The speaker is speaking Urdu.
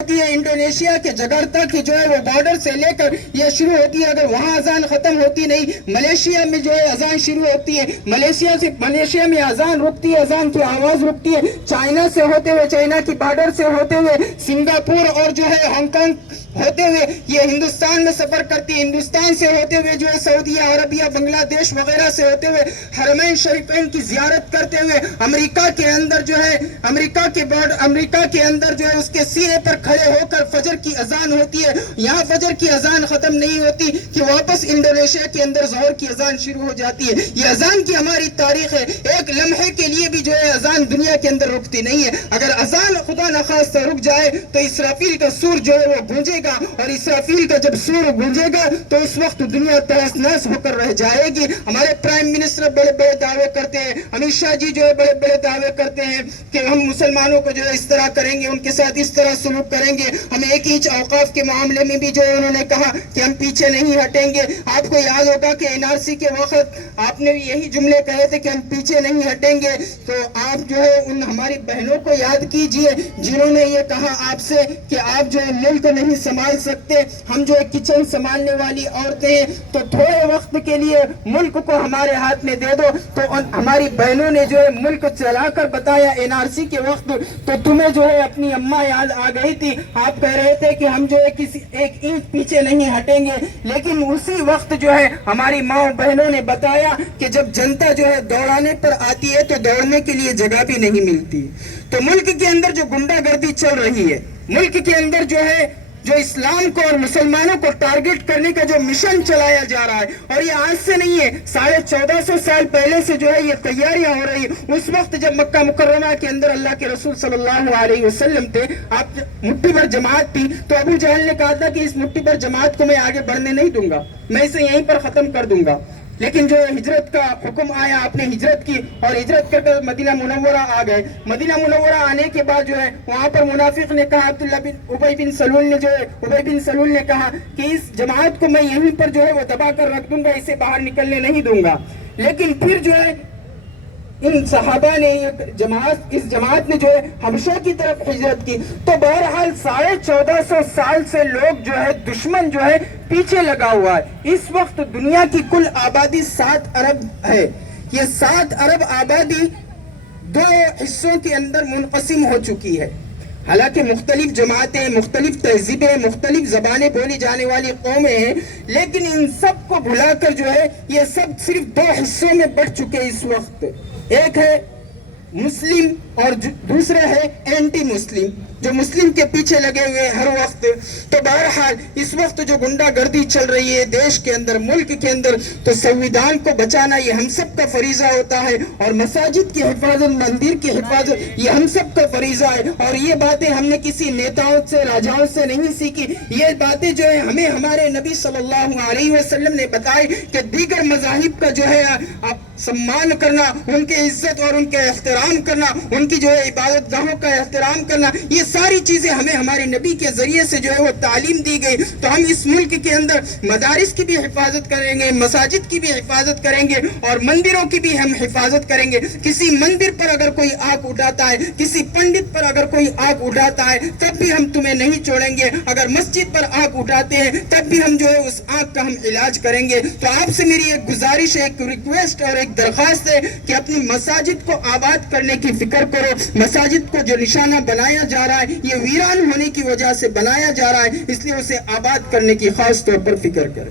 ہوتی ہے انڈونیشیا کے جگرتا کی جو ہے وہ بارڈر سے لے کر یہ شروع ہوتی ہے. اگر وہاں اذان ختم ہوتی نہیں، ملیشیا میں جو ہے اذان شروع ہوتی ہے، ملیشیا میں اذان رکتی ہے، اذان کی آواز رکتی ہے. چائنا سے ہوتے ہوئے، چائنا کی بارڈر سے ہوتے ہوئے سنگاپور اور جو ہے ہانگ کانگ ہوتے ہوئے یہ ہندوستان میں سفر کرتی ہے. ہندوستان سے ہوتے ہوئے جو ہے سعودیہ عربیہ، بنگلہ دیش وغیرہ سے ہوتے ہوئے حرمین شریفین کی زیارت کرتے ہوئے امریکہ کے اندر جو ہے امریکہ کے اندر جو ہے اس کے سینے پر کھڑے ہو کر فجر کی اذان ہوتی ہے. یہاں فجر کی اذان ختم نہیں ہوتی کہ واپس انڈونیشیا کے اندر ظہر کی اذان شروع ہو جاتی ہے. یہ اذان کی ہماری تاریخ ہے. ایک لمحے کے لیے بھی جو ہے اذان دنیا کے اندر رکتی نہیں ہے. اگر اذان خدا نخواستہ رک جائے تو اسرافیل کا سور جو ہے وہ گونجے گا، اور اسرافیل کا جب سور گونجے گا تو اس وقت دنیا تہس نہس ہو کر رہ جائے گی. ہمارے پرائم منسٹر بڑے بڑے دعوے کرتے ہیں، امت شاہ جی جو ہے بڑے بڑے دعوے کرتے ہیں کہ ہم مسلمانوں کو جو ہے اس طرح کریں گے، ان کے ساتھ اس طرح سلوک کریں گے. ہم ایک انچ اوقاف کے معاملے میں بھی جو ہے انہوں نے کہا کہ ہم پیچھے نہیں ہٹیں گے. آپ کو یاد ہوگا کہ NRC کے وقت آپ نے یہی جملے کہے تھے کہ ہم پیچھے نہیں ہٹیں گے. تو آپ جو ہے ان ہماری بہنوں کو یاد کیجئے جنہوں نے یہ کہا آپ سے کہ آپ جو ہے ملک نہیں سنبھال سکتے، ہم جو ہے کچن سنبھالنے والی عورتیں ہیں، تو تھوڑے وقت کے لیے ملک کو ہمارے ہاتھ میں دے دو. تو ہماری بہنوں نے جو ہے ملک چلا کر بتایا NRC کے وقت. تو تمہیں جو ہے اپنی اماں یاد آ گئی تھی، آپ کہہ رہے تھے کہ ہم جو ہے کسی ایک اینٹ پیچھے نہیں ہٹیں گے. لیکن اسی وقت جو ہے ہماری ماں بہنوں نے بتایا کہ جب جنتا جو ہے دوڑانے پر آتی ہے تو دوڑنے کے لیے جگہ بھی نہیں ملتی. تو ملک کے اندر جو گنڈا گردی چل رہی ہے، ملک کے اندر جو ہے جو اسلام کو اور مسلمانوں کو ٹارگٹ کرنے کا جو مشن چلایا جا رہا ہے، اور یہ آج سے نہیں ہے، 1450 سال پہلے سے جو ہے یہ تیاریاں ہو رہی ہیں. اس وقت جب مکہ مکرمہ کے اندر اللہ کے رسول صلی اللہ علیہ وسلم تھے، آپ مٹھی بھر جماعت تھی، تو ابو جہل نے کہا تھا کہ اس مٹھی بھر جماعت کو میں آگے بڑھنے نہیں دوں گا، میں اسے یہیں پر ختم کر دوں گا. لیکن جو ہجرت کا حکم آیا، آپ نے ہجرت کی اور ہجرت کر کر مدینہ منورہ آ گئے. مدینہ منورہ آنے کے بعد جو ہے وہاں پر منافق نے کہا، عبداللہ بن ابی بن سلول نے کہا کہ اس جماعت کو میں یہیں پر جو ہے وہ دبا کر رکھ دوں گا، اسے باہر نکلنے نہیں دوں گا. لیکن پھر جو ہے ان صحابہ نے اس جماعت نے جو ہے حبشہ کی طرف ہجرت کی. تو بہرحال 1450 سال سے لوگ جو ہے دشمن جو ہے پیچھے لگا ہوا ہے. اس وقت دنیا کی کل آبادی 7 ارب ہے. یہ 7 ارب آبادی 2 حصوں کے اندر منقسم ہو چکی ہے. حالانکہ مختلف جماعتیں، مختلف تہذیبیں، مختلف زبانیں بولی جانے والی قومیں ہیں، لیکن ان سب کو بھلا کر جو ہے یہ سب صرف 2 حصوں میں بٹ چکے اس وقت. ایک ہے مسلم اور دوسرا ہے اینٹی مسلم، جو مسلم کے پیچھے لگے ہوئے ہر وقت. تو بہرحال اس وقت جو گنڈا گردی چل رہی ہے دیش کے اندر، ملک کے اندر، تو سنویدھان کو بچانا یہ ہم سب کا فریضہ ہوتا ہے، اور مساجد کی حفاظت، مندر کی حفاظت یہ ہم سب کا فریضہ ہے. اور یہ باتیں ہم نے کسی نیتاؤں سے، راجاؤں سے نہیں سیکھی. یہ باتیں جو ہے ہمیں ہمارے نبی صلی اللہ علیہ وسلم نے بتائی کہ دیگر مذاہب کا جو ہے سمان کرنا، ان کے عزت اور ان کے احترام کرنا، ان کی جو ہے عبادت گاہوں کا احترام کرنا، یہ ساری چیزیں ہمیں ہمارے نبی کے ذریعے سے جو ہے وہ تعلیم دی گئی. تو ہم اس ملک کے اندر مدارس کی بھی حفاظت کریں گے، مساجد کی بھی حفاظت کریں گے، اور مندروں کی بھی ہم حفاظت کریں گے. کسی مندر پر اگر کوئی آنکھ اٹھاتا ہے، کسی پنڈت پر اگر کوئی آنکھ اٹھاتا ہے، تب بھی ہم تمہیں نہیں چھوڑیں گے. اگر مسجد پر آنکھ اٹھاتے ہیں تب بھی ہم جو ہے اس آنکھ کا ہم علاج کریں گے. تو آپ سے میری ایک گزارش ہے، ایک ریکویسٹ اور ایک درخواست ہے کہ اپنی مساجد کو آباد کرنے کی فکر کرو. مساجد کو جو نشانہ بنایا جا رہا ہے یہ ویران ہونے کی وجہ سے بنایا جا رہا ہے، اس لیے اسے آباد کرنے کی خاص طور پر فکر کریں.